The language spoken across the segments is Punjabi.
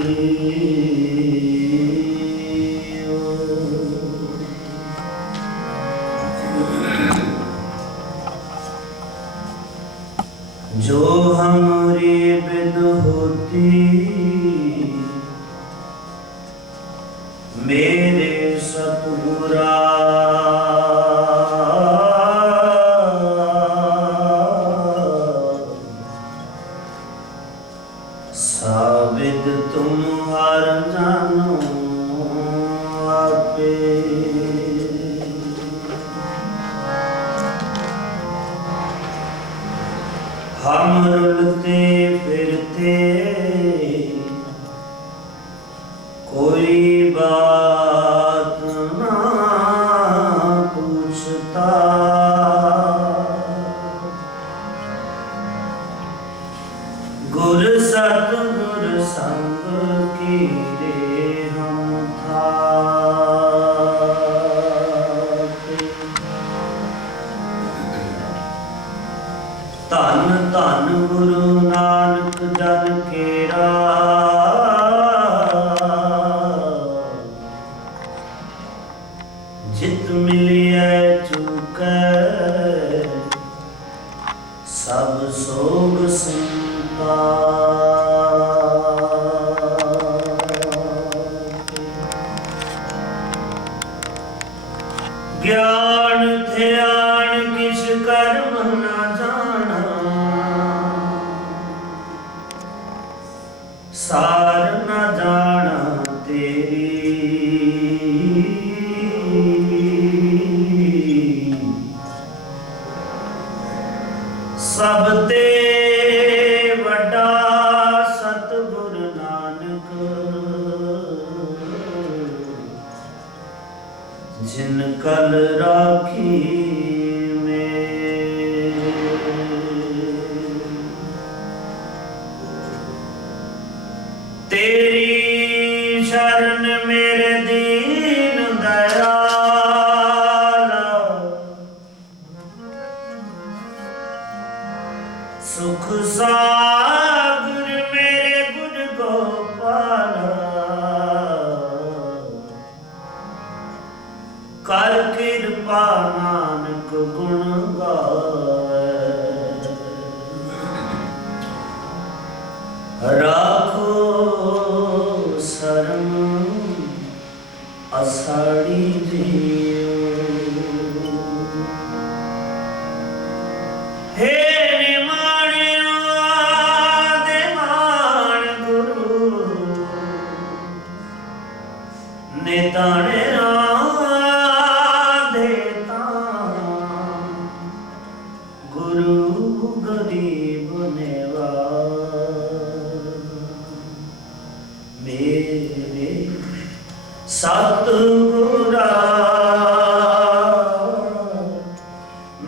Amen. ਧੰਨ ਧੰਨ ਗੁਰੂ सारना ਗਾਣ ਗੁਰੂ ਗਰੀਬ ਨੇਵਾ ਮੇਰੇ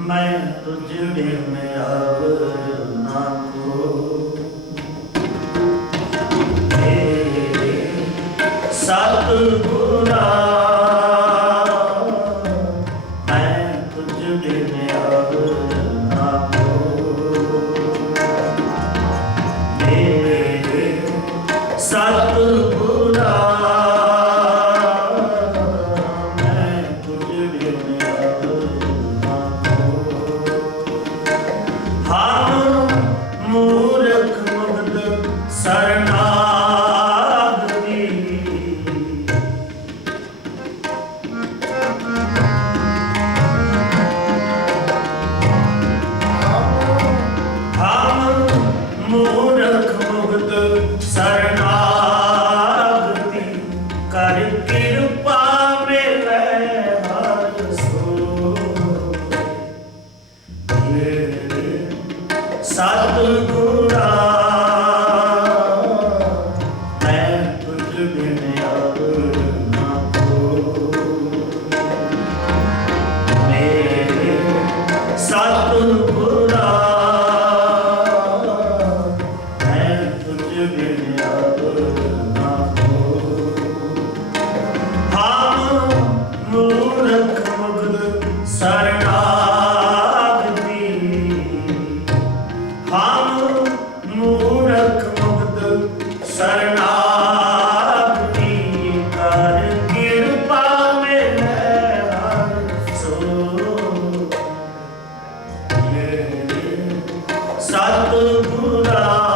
ਮੈਂ ਤੁਝੜੇ ਮੈਂ ਆਵਰ ਨਾ Oh, ਸਤਿਗੁਰਾ ਮੈਂ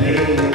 Amém.